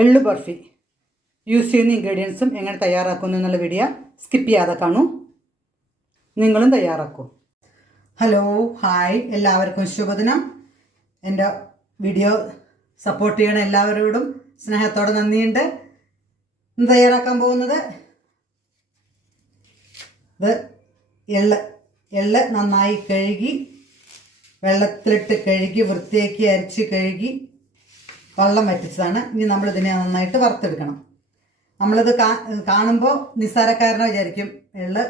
എള്ളു barfi. Use ചെയ്യുന്ന ഇൻഗ്രീഡിയൻസും എങ്ങനെ തയ്യാറാക്കുന്നു എന്നുള്ള വീഡിയോ സ്കിപ്പ് ചെയ്യാതെ കാണൂ. നിങ്ങളും തയ്യാറാക്കൂ. ഹലോ ഹായ് എല്ലാവർക്കും ശുഭദിനം. എന്റെ വീഡിയോ സപ്പോർട്ട് ചെയ്യണ എല്ലാവരോടും സ്നേഹത്തോടെ നന്ദിയുണ്ട്. ഇന്ന് തയ്യാറാക്കാൻ പോകുന്നത് ഇത് എള്ള്. എള്ള് നന്നായി കഴുകി വെള്ളത്തിലിട്ട് കഴുകി വൃത്തിയാക്കി അരിച്ച് കഴുകി വെള്ളം വറ്റിച്ചതാണ്. ഇനി നമ്മളിതിനെ നന്നായിട്ട് വറുത്തെടുക്കണം. നമ്മളിത് കാണുമ്പോൾ നിസ്സാരക്കാരനെ വിചാരിക്കും. എള്ള്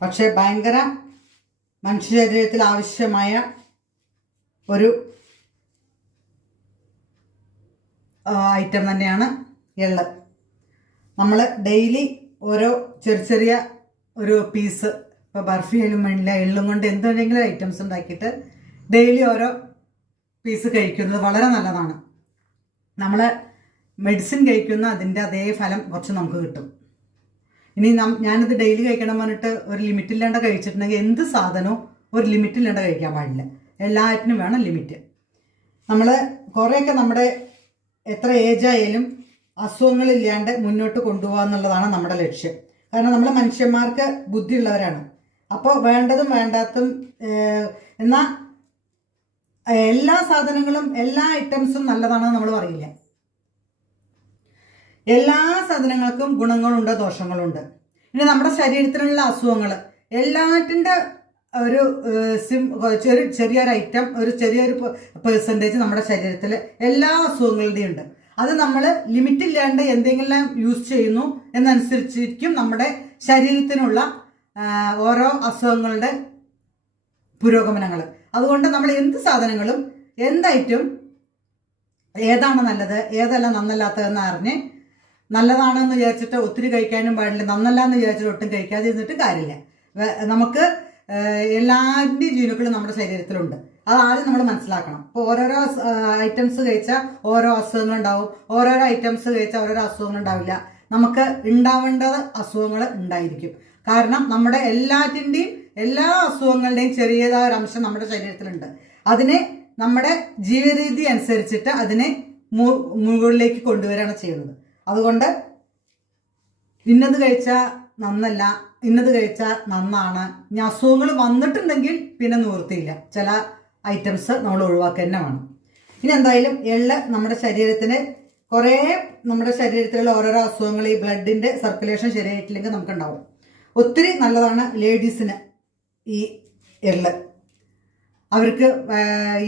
പക്ഷേ ഭയങ്കര മനുഷ്യ ശരീരത്തിൽ ആവശ്യമായ ഒരു ഐറ്റം തന്നെയാണ് എള്ള് നമ്മൾ ഡെയിലി ഓരോ ചെറിയ ചെറിയ ഒരു പീസ് ഇപ്പോൾ ബർഫി ആയാലും വേണ്ടില്ല എള്ളും കൊണ്ട് എന്തെങ്കിലും ഐറ്റംസ് ഉണ്ടാക്കിയിട്ട് ഡെയിലി ഓരോ പീസ് കഴിക്കുന്നത് വളരെ നല്ലതാണ്. നമ്മൾ മെഡിസിൻ കഴിക്കുന്ന അതിന്റെ അതേ ഫലം കുറച്ച് നമുക്ക് കിട്ടും. ഇനി നം ഞാനിത് ഡെയിലി കഴിക്കണം പറഞ്ഞിട്ട് ഒരു ലിമിറ്റില്ലാണ്ട് കഴിച്ചിട്ടുണ്ടെങ്കിൽ എന്ത് സാധനവും ഒരു ലിമിറ്റില്ലാണ്ട് കഴിക്കാൻ പാടില്ല. എല്ലാറ്റിനും വേണം ലിമിറ്റ് നമ്മൾ കുറേയൊക്കെ നമ്മുടെ എത്ര ഏജ് ആയാലും അസുഖങ്ങളില്ലാണ്ട് മുന്നോട്ട് കൊണ്ടുപോകുക എന്നുള്ളതാണ് നമ്മുടെ ലക്ഷ്യം. കാരണം നമ്മൾ മനുഷ്യന്മാർക്ക് ബുദ്ധിയുള്ളവരാണ്. അപ്പോൾ വേണ്ടതും വേണ്ടാത്തതും എന്നാൽ എല്ലാ സാധനങ്ങളും എല്ലാ ഐറ്റംസും നല്ലതാണെന്ന് നമ്മൾ പറയില്ല. എല്ലാ സാധനങ്ങൾക്കും ഗുണങ്ങളുണ്ട് ദോഷങ്ങളുണ്ട്. ഇനി നമ്മുടെ ശരീരത്തിലുള്ള അസുഖങ്ങൾ എല്ലാറ്റിന്റെ ഒരു സിം ചെറിയ ചെറിയൊരു ഐറ്റം ഒരു ചെറിയൊരു പെർസെന്റേജ് നമ്മുടെ ശരീരത്തിൽ എല്ലാ അസുഖങ്ങളുടെയും ഉണ്ട്. അത് നമ്മൾ ലിമിറ്റ് ഇല്ലാണ്ട് എന്തെങ്കിലും യൂസ് ചെയ്യുന്നു എന്നനുസരിച്ചിരിക്കും നമ്മുടെ ശരീരത്തിനുള്ള ഓരോ അസുഖങ്ങളുടെ പുരോഗമനങ്ങൾ അതുകൊണ്ട് നമ്മൾ എന്ത് സാധനങ്ങളും എന്തായിട്ടും ഏതാണ് നല്ലത് ഏതല്ല നന്നല്ലാത്തതെന്ന് അറിഞ്ഞ് നല്ലതാണെന്ന് വിചാരിച്ചിട്ട് ഒത്തിരി കഴിക്കാനും പാടില്ല നന്നല്ല എന്ന് വിചാരിച്ചിട്ട് ഒട്ടും കഴിക്കാതെ ഇരുന്നിട്ട് കാര്യമില്ല നമുക്ക് എല്ലാവരുടെയും ജീനുക്കളും നമ്മുടെ ശരീരത്തിലുണ്ട്. അത് ആദ്യം നമ്മൾ മനസ്സിലാക്കണം. അപ്പോൾ ഓരോരോ ഐറ്റംസ് കഴിച്ചാൽ ഓരോ അസുഖങ്ങൾ ഉണ്ടാവും ഓരോരോ ഐറ്റംസ് കഴിച്ചാൽ ഓരോരോ അസുഖങ്ങൾ ഉണ്ടാവില്ല നമുക്ക് ഉണ്ടാവേണ്ടത് അസുഖങ്ങൾ ഉണ്ടായിരിക്കും. കാരണം നമ്മുടെ എല്ലാറ്റിന്റെയും എല്ലാ അസുഖങ്ങളുടെയും ചെറിയതായ ഒരു അംശം നമ്മുടെ ശരീരത്തിലുണ്ട്. അതിനെ നമ്മുടെ ജീവിതരീതി അനുസരിച്ചിട്ട് അതിനെ മുകളിലേക്ക് കൊണ്ടുവരികയാണ് ചെയ്യുന്നത്. അതുകൊണ്ട് ഇന്നത് കഴിച്ചാൽ നന്നല്ല ഇന്നത് കഴിച്ചാൽ നന്നാണ്. ഇനി അസുഖങ്ങൾ വന്നിട്ടുണ്ടെങ്കിൽ പിന്നെ നിവൃത്തിയില്ല. ചില ഐറ്റംസ് നമ്മൾ ഒഴിവാക്കുക തന്നെ വേണം. ഇനി എന്തായാലും എള്ള് നമ്മുടെ ശരീരത്തിന് കുറേ നമ്മുടെ ശരീരത്തിലുള്ള ഓരോരോ അസുഖങ്ങൾ ഈ ബ്ലഡിന്റെ സർക്കുലേഷൻ ശരിയായിട്ടില്ലെങ്കിൽ നമുക്കുണ്ടാവും. ഒത്തിരി നല്ലതാണ് ലേഡീസിന് ഈ എള്ള്. അവർക്ക്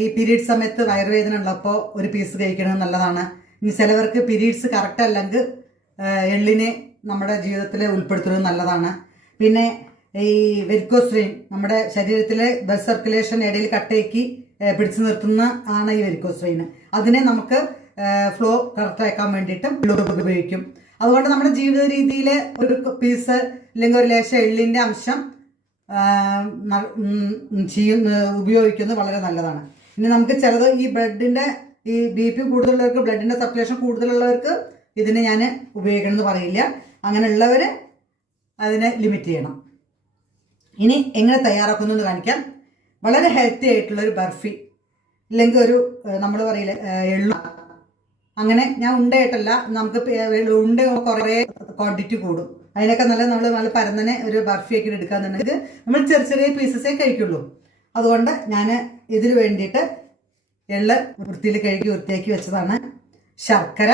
ഈ പീരീഡ് സമയത്ത് വയറുവേദന ഉള്ളപ്പോൾ ഒരു പീസ് കഴിക്കണത് നല്ലതാണ്. ഇനി ചിലവർക്ക് പീരീഡ്സ് കറക്റ്റ് അല്ലെങ്കിൽ എള്ളിനെ നമ്മുടെ ജീവിതത്തിൽ ഉൾപ്പെടുത്തുന്നത് നല്ലതാണ്. പിന്നെ ഈ വെരിക്കോസ്ട്രീൻ നമ്മുടെ ശരീരത്തിലെ ബ്ലഡ് സർക്കുലേഷൻ ഇടയിൽ കട്ടയാക്കി പിടിച്ചു നിർത്തുന്ന ആണ് ഈ വെരിക്കോസ്ട്രീൻ അതിനെ നമുക്ക് ഫ്ലോ കറക്റ്റാക്കാൻ വേണ്ടിയിട്ടും ഉപയോഗിക്കും. അതുകൊണ്ട് നമ്മുടെ ജീവിത രീതിയിൽ ഒരു പീസ് അല്ലെങ്കിൽ ഒരു ലേശം എള്ളിന്റെ അംശം ചെയ്യുന്ന ഉപയോഗിക്കുന്നത് വളരെ നല്ലതാണ്. ഇനി നമുക്ക് ചിലത് ഈ ബ്ലഡിന്റെ ഈ ബി പി കൂടുതലുള്ളവർക്ക് ബ്ലഡിന്റെ സർക്കുലേഷൻ കൂടുതലുള്ളവർക്ക് ഇതിനെ ഞാൻ ഉപയോഗിക്കണമെന്ന് പറയില്ല. അങ്ങനെയുള്ളവർ അതിനെ ലിമിറ്റ് ചെയ്യണം. ഇനി എങ്ങനെ തയ്യാറാക്കുന്നു എന്ന് കാണിക്കാം. വളരെ ഹെൽത്തി ആയിട്ടുള്ളൊരു ബർഫി ഇല്ലെങ്കിൽ ഒരു നമ്മൾ പറയില്ല എള്ളു. അങ്ങനെ ഞാൻ ഉണ്ടയായിട്ടല്ല നമുക്ക് ഉണ്ട കുറേ ക്വാണ്ടിറ്റി കൂടും. അതിനൊക്കെ നല്ല നമ്മൾ നല്ല പരന്നനെ ഒരു ബർഫി ഒക്കെ എടുക്കാന്നുണ്ടെങ്കിൽ നമ്മൾ ചെറിയ ചെറിയ പീസസേ കഴിക്കുള്ളൂ. അതുകൊണ്ട് ഞാൻ ഇതിന് വേണ്ടിയിട്ട് എള്ള് വൃത്തിയിൽ കഴുകി വൃത്തിയാക്കി വെച്ചതാണ്. ശർക്കര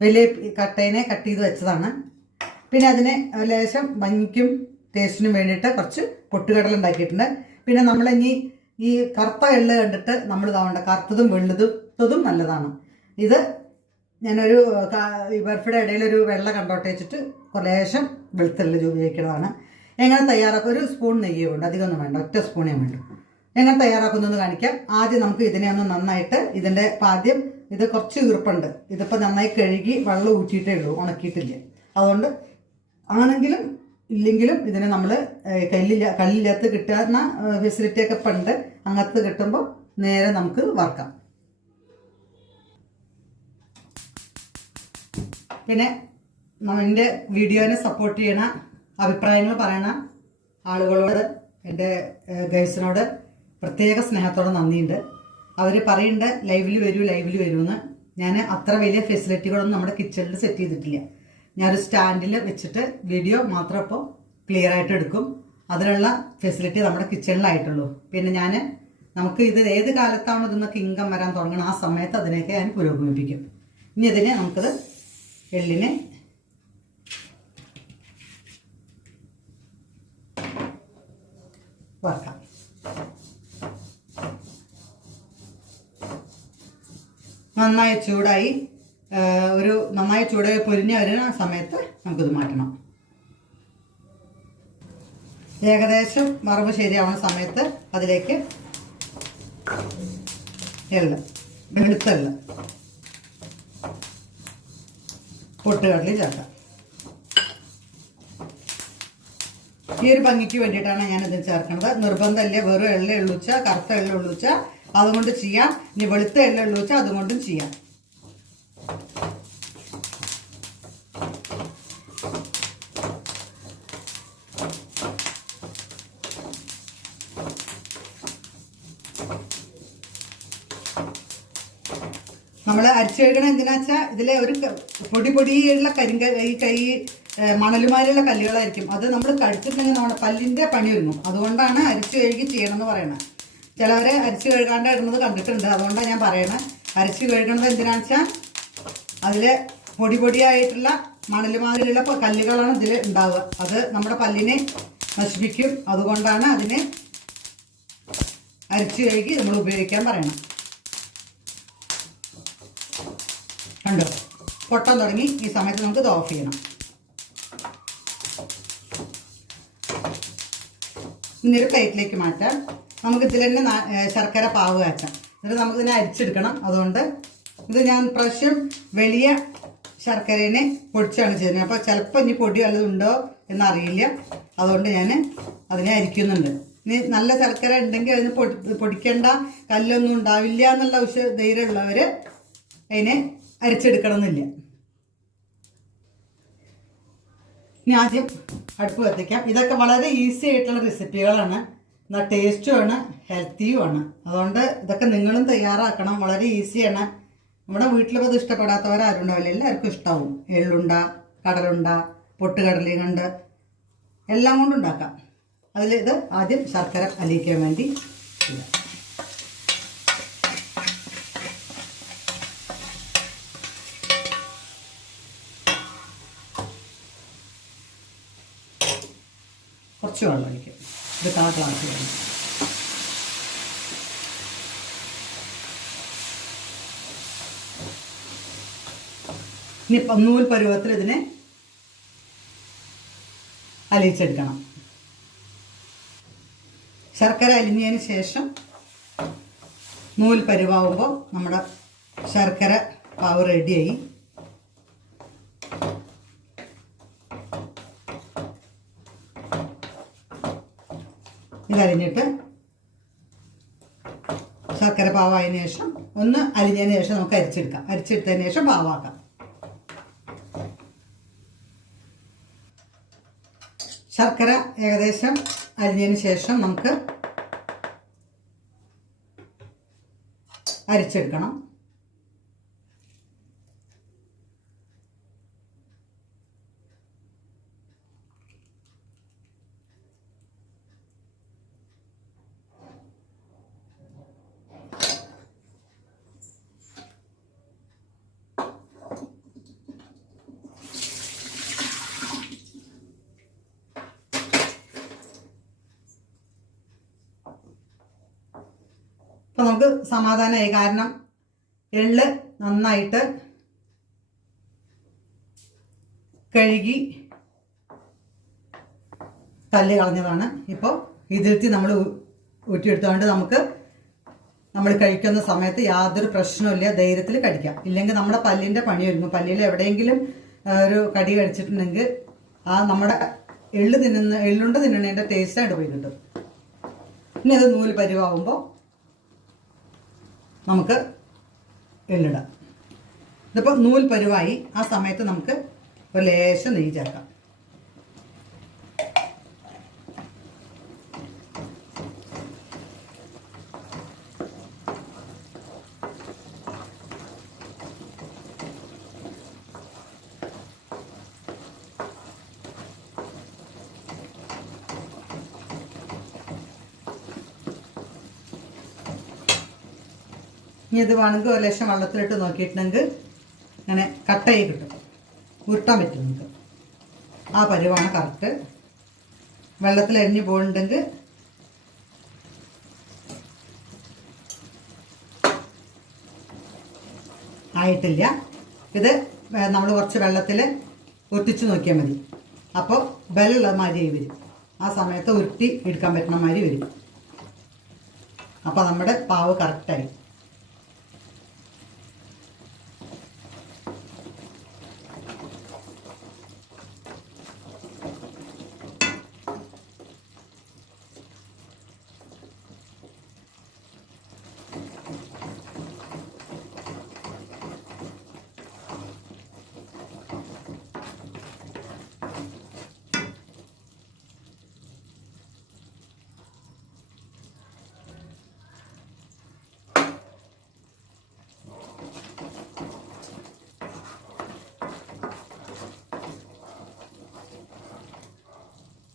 വലിയ കട്ടയിനെ കട്ട് ചെയ്ത് വെച്ചതാണ്. പിന്നെ അതിനെ ലേശം ഭംഗിക്കും ടേസ്റ്റിനും വേണ്ടിയിട്ട് കുറച്ച് പൊട്ടുകടൽ ഉണ്ടാക്കിയിട്ടുണ്ട്. പിന്നെ നമ്മൾ ഇനി ഈ കറുത്ത എള്ള് കണ്ടിട്ട് നമ്മൾ ഇതാവേണ്ട കറുത്തതും വെള്ളതും നല്ലതാണ്. ഇത് ഞാനൊരു ബർഫിയുടെ ഇടയിൽ ഒരു വെള്ള കണ്ടോട്ടെ വെച്ചിട്ട് ലേശം വെളുത്തുള്ളി ഉപയോഗിക്കുന്നതാണ് എങ്ങനെ തയ്യാറാക്കും? ഒരു സ്പൂൺ നെയ്യ് കൊണ്ട് അധികമൊന്നും വേണ്ട. ഒറ്റ സ്പൂണേ വേണ്ടു. എങ്ങനെ തയ്യാറാക്കുന്നതെന്ന് കാണിക്കാം. ആദ്യം നമുക്ക് ഇതിനെ ഒന്ന് നന്നായിട്ട് ഇതിന്റെ ആദ്യം ഇത് കുറച്ച് ഈർപ്പുണ്ട്. ഇതിപ്പോൾ നന്നായി കഴുകി വെള്ളം ഊറ്റിയിട്ടേ ഉള്ളൂ. ഉണക്കിയിട്ടില്ല. അതുകൊണ്ട് ആണെങ്കിലും ഇല്ലെങ്കിലും ഇതിനെ നമ്മൾ കല്ലില്ല കല്ലില്ലാത്ത കിട്ടുന്ന ഫെസിലിറ്റിയൊക്കെ ഉണ്ട് അങ്ങനത്തെ കിട്ടുമ്പോൾ നേരെ നമുക്ക് വറക്കാം. പിന്നെ എന്റെ വീഡിയോനെ സപ്പോർട്ട് ചെയ്യണ അഭിപ്രായങ്ങൾ പറയണ ആളുകളോട് എന്റെ ഗൈസിനോട് പ്രത്യേക സ്നേഹത്തോടെ നന്ദിയുണ്ട്. അവർ പറയുന്നുണ്ട് ലൈവിൽ വരൂ ലൈവിൽ വരുമെന്ന് ഞാൻ അത്ര വലിയ ഫെസിലിറ്റികളൊന്നും നമ്മുടെ കിച്ചണിൽ സെറ്റ് ചെയ്തിട്ടില്ല. ഞാനൊരു സ്റ്റാൻഡിൽ വെച്ചിട്ട് വീഡിയോ മാത്രം ഇപ്പോൾ ക്ലിയർ ആയിട്ട് എടുക്കും. അതിനുള്ള ഫെസിലിറ്റി നമ്മുടെ കിച്ചണിലായിട്ടുള്ളൂ പിന്നെ ഞാൻ നമുക്ക് ഇത് ഏത് കാലത്താണോ ഇതെന്നൊക്കെ ഇൻകം വരാൻ തുടങ്ങണം ആ സമയത്ത് അതിനെയൊക്കെ ഞാൻ പുരോഗമിപ്പിക്കും. ഇനി ഇതിനെ നമുക്കത് എള്ളിനെ വറക്കാം. നന്നായി ചൂടായി ഒരു നന്നായി ചൂടായി പൊരിഞ്ഞ് വരുന്ന സമയത്ത് നമുക്കിത് മാറ്റണം. ഏകദേശം വറവ് ശരിയാവുന്ന സമയത്ത് അതിലേക്ക് എള്ള് വെളുത്ത എള്ള് പൊട്ടുകടലി ചേർക്കാം. ഈ ഒരു ഭംഗിക്ക് വേണ്ടിയിട്ടാണ് ഞാൻ ഇത് ചേർക്കുന്നത് നിർബന്ധമല്ലേ വെറും എള്ള എള്ളുച്ച കറുത്ത എള്ള എള്ളുച്ച അതുകൊണ്ട് ചെയ്യാം. ഇനി വെളുത്ത എള്ള എള്ളുച്ച അതുകൊണ്ടും ചെയ്യാം. നമ്മൾ അരിച്ചെടുക്കണം എന്തിനാച്ചാ ഇതിലെ ഒരു പൊടി പൊടിയുള്ള കരിങ്ക ഈ കൈ ഏഹ്, മണലുമാരിയുള്ള കല്ലുകളായിരിക്കും. അത് നമ്മൾ കഴിച്ചിട്ടുണ്ടെങ്കിൽ നമ്മുടെ പല്ലിന്റെ പണി ഒരുങ്ങും. അതുകൊണ്ടാണ് അരിച്ചു കഴുകി ചെയ്യണം എന്ന് പറയണത് ചിലവരെ അരിച്ചു കഴുകാണ്ട് ഇടുന്നത് കണ്ടിട്ടുണ്ട്. അതുകൊണ്ടാണ് ഞാൻ പറയണത് അരിച്ചു കഴുകണത് എന്തിനാണെന്ന് വെച്ചാൽ അതിൽ പൊടി പൊടിയായിട്ടുള്ള മണലുമാരിലുള്ള കല്ലുകളാണ് ഇതിൽ ഉണ്ടാവുക. അത് നമ്മുടെ പല്ലിനെ നശിപ്പിക്കും. അതുകൊണ്ടാണ് അതിനെ അരിച്ചു കഴുകി നമ്മൾ ഉപയോഗിക്കാൻ പറയണം. കണ്ടോ? പൊട്ടാൻ തുടങ്ങി. ഈ സമയത്ത് നമുക്ക് ഇത് ഓഫ് ചെയ്യണം. ഇന്നൊരു പ്ലേറ്റിലേക്ക് മാറ്റാം. നമുക്ക് ഇതിൽ തന്നെ ശർക്കര പാവ് കാച്ചാം എന്നിട്ട് നമുക്ക് ഇതിനെ അരിച്ചെടുക്കണം. അതുകൊണ്ട് ഇത് ഞാൻ പ്രാവശ്യം വലിയ ശർക്കരേനെ പൊടിച്ചാണ് ചെയ്യുന്നത്. അപ്പോൾ ചിലപ്പോൾ ഇനി പൊടി വല്ലതുണ്ടോ എന്നറിയില്ല. അതുകൊണ്ട് ഞാൻ അതിനെ അരിക്കുന്നുണ്ട്. ഇനി നല്ല ശർക്കര ഉണ്ടെങ്കിൽ അതിന് പൊടി പൊടിക്കേണ്ട. കല്ലൊന്നും ഉണ്ടാവില്ല എന്നുള്ള ധൈര്യമുള്ളവർ അതിനെ അരിച്ചെടുക്കണം എന്നില്ല ഇനി ആദ്യം അടുപ്പ് കത്തിക്കാം. ഇതൊക്കെ വളരെ ഈസി ആയിട്ടുള്ള റെസിപ്പികളാണ് എന്നാൽ ടേസ്റ്റുമാണ് ഹെൽത്തിയുമാണ് അതുകൊണ്ട് ഇതൊക്കെ നിങ്ങളും തയ്യാറാക്കണം. വളരെ ഈസിയാണ് നമ്മുടെ വീട്ടിലിപ്പോൾ ഇത് ഇഷ്ടപ്പെടാത്തവരാരും ഉണ്ടാവില്ല. എല്ലാവർക്കും ഇഷ്ടമാവും എള്ളുണ്ട കടലുണ്ട പൊട്ടുകടലയും കണ്ട് എല്ലാം കൊണ്ടുണ്ടാക്കാം. അതിൽ ഇത് ആദ്യം ശർക്കര അലിയിക്കാൻ വേണ്ടി ഇടാം കുറച്ച് വെള്ളം ഒഴിക്കും ഇത് കാ ഗ്ലാസ് വേണം. ഇനി നൂൽ പരുവത്തിൽ ഇതിനെ അലിയിച്ചെടുക്കണം. ശർക്കര അലിഞ്ഞതിന് ശേഷം നൂൽ പരുവാകുമ്പോൾ നമ്മുടെ ശർക്കര പാവ് റെഡിയായി ഇതരിഞ്ഞിട്ട് ശർക്കര പാവായതിനു ശേഷം ഒന്ന് അരിഞ്ഞതിന് ശേഷം നമുക്ക് അരിച്ചെടുക്കാം. അരിച്ചെടുത്തതിന് ശേഷം പാവാക്കാം. ശർക്കര ഏകദേശം അരിഞ്ഞതിന് ശേഷം നമുക്ക് അരിച്ചെടുക്കണം. നമുക്ക് സമാധാനമായി കാരണം എള്ള് നന്നായിട്ട് കഴുകി തല്ല് കളഞ്ഞതാണ്. ഇപ്പോൾ ഇതിർത്തി നമ്മൾ ഊറ്റിയെടുത്തുകൊണ്ട് നമുക്ക് നമ്മൾ കഴിക്കുന്ന സമയത്ത് യാതൊരു പ്രശ്നവുമില്ല ധൈര്യത്തിൽ കടിക്കാം. ഇല്ലെങ്കിൽ നമ്മുടെ പല്ലിന്റെ പണി ഒരുങ്ങും. പല്ലിൽ എവിടെയെങ്കിലും ഒരു കടി കടിച്ചിട്ടുണ്ടെങ്കിൽ ആ നമ്മുടെ എള്ള് തിന്നുന്ന എള്ളുണ്ട് തിന്നണേന്റെ ടേസ്റ്റായിട്ട് പോയി കിട്ടും പിന്നെ അത് നൂൽ പരിവാകുമ്പോൾ നമുക്ക് എള്ളിടാം. ഇതിപ്പോൾ നൂൽ പരുവായി ആ സമയത്ത് നമുക്ക് ഒരു ലേശം നെയ്യ് ചേർക്കാം. ഇനി ഇത് വേണമെങ്കിൽ ഒരു ലക്ഷം വെള്ളത്തിലിട്ട് നോക്കിയിട്ടുണ്ടെങ്കിൽ ഇങ്ങനെ കട്ടയായി കിട്ടും. ഉരുട്ടാൻ പറ്റും നമുക്ക്. ആ പരുവാണ് കറക്റ്റ് വെള്ളത്തിൽ എരിഞ്ഞു പോകുന്നുണ്ടെങ്കിൽ ആയിട്ടില്ല. ഇത് നമ്മൾ കുറച്ച് വെള്ളത്തിൽ ഒറ്റിച്ച് നോക്കിയാൽ മതി. അപ്പോൾ ബലമുള്ള മാതിരി വരും. ആ സമയത്ത് ഉരുട്ടി എടുക്കാൻ പറ്റുന്ന മാതിരി വരും. അപ്പോൾ നമ്മുടെ പാവ് കറക്റ്റായി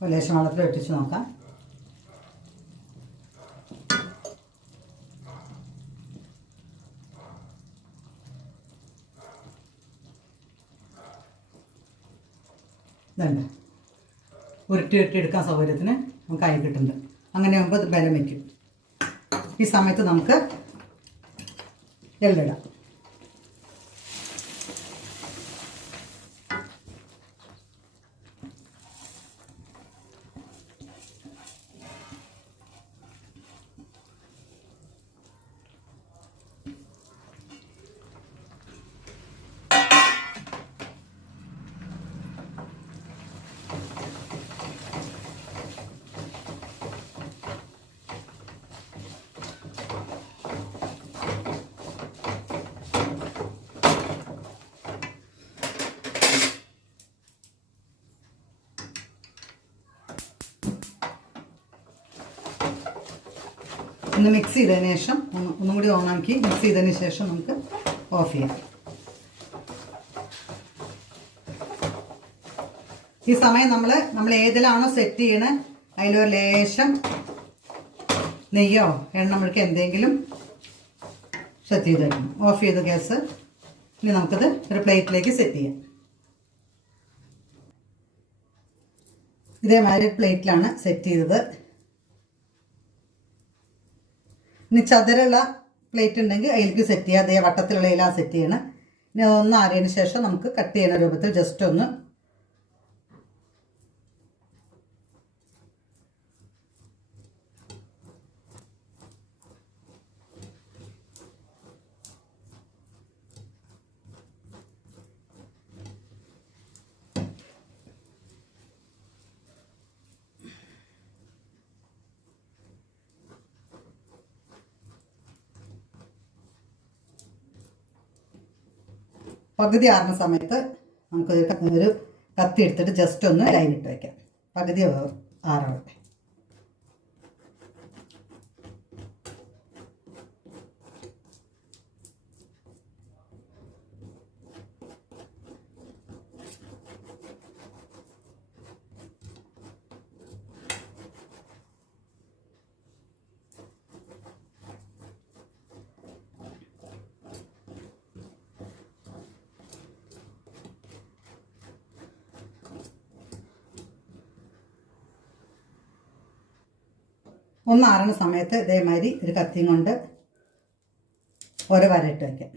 ലേശം വെള്ളത്തിൽ ഒട്ടിച്ച് നോക്കാം. ഇതുണ്ട്. ഉരുട്ടി ഉരുട്ടി എടുക്കാൻ സൗകര്യത്തിന് നമുക്ക് ആയി കിട്ടുന്നുണ്ട്. അങ്ങനെ ആകുമ്പോൾ ഇത് ബലം വയ്ക്കും. ഈ സമയത്ത് നമുക്ക് എള്ളിടാം. ഒന്ന് മിക്സ് ചെയ്തതിന് ശേഷം ഒന്ന് ഒന്നും കൂടി ഓണാക്കി മിക്സ് ചെയ്തതിന് ശേഷം നമുക്ക് ഓഫ് ചെയ്യാം. ഈ സമയം നമ്മൾ നമ്മൾ ഏതിലാണോ സെറ്റ് ചെയ്യണത് അതിലൊരു ലേശം നെയ്യോ എണ്ണ മുഴുക്ക എന്തെങ്കിലും സെറ്റ് ചെയ്ത് വയ്ക്കണം ഓഫ് ചെയ്ത ഗ്യാസ് ഇനി നമുക്കത് ഒരു പ്ലേറ്റിലേക്ക് സെറ്റ് ചെയ്യാം. ഇതേമാതിരി പ്ലേറ്റിലാണ് സെറ്റ് ചെയ്തത്. ഇനി ചതുരമുള്ള പ്ലേറ്റ് ഉണ്ടെങ്കിൽ അതിലേക്ക് സെറ്റ് ചെയ്യുക. അതേ വട്ടത്തിലുള്ള ഇല സെറ്റ് ചെയ്യണം. ഇനി ഒന്ന് ആറിയതിന് ശേഷം നമുക്ക് കട്ട് ചെയ്യുന്ന രൂപത്തിൽ ജസ്റ്റ് ഒന്ന് പകുതി ആറുന്ന സമയത്ത് നമുക്കൊരു ക- ഒരു കത്തി എടുത്തിട്ട് ജസ്റ്റ് ഒന്ന് ലൈനിട്ട് വയ്ക്കാം പകുതി ആറാവട്ടെ. ഒന്ന് സമയത്ത് ഇതേമാതിരി ഒരു കത്തിയും കൊണ്ട് ഓരോ വരയിട്ട് വയ്ക്കാം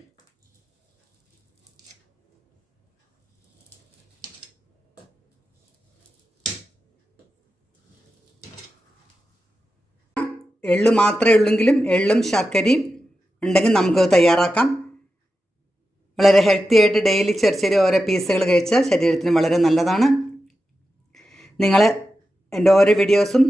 എള്ള് മാത്രമേ ഉള്ളെങ്കിലും എള്ളും ശർക്കരയും ഉണ്ടെങ്കിൽ നമുക്ക് തയ്യാറാക്കാം. വളരെ ഹെൽത്തി ആയിട്ട് ഡെയിലി ചെറിയ ഓരോ പീസുകൾ കഴിച്ചാൽ ശരീരത്തിന് വളരെ നല്ലതാണ്. നിങ്ങൾ എന്റെ ഓരോ വീഡിയോസും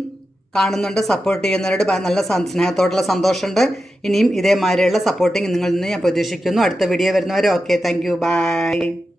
കാണുന്നുണ്ട് സപ്പോർട്ട് ചെയ്യുന്നവരോട് നല്ല സ്നേഹത്തോടുള്ള സന്തോഷമുണ്ട്. ഇനിയും ഇതേമാതിരിയുള്ള സപ്പോർട്ടിങ് നിങ്ങളിൽ നിന്ന് ഞാൻ പ്രതീക്ഷിക്കുന്നു. അടുത്ത വീഡിയോ വരുന്നവരെ ഓക്കെ താങ്ക് യു ബൈ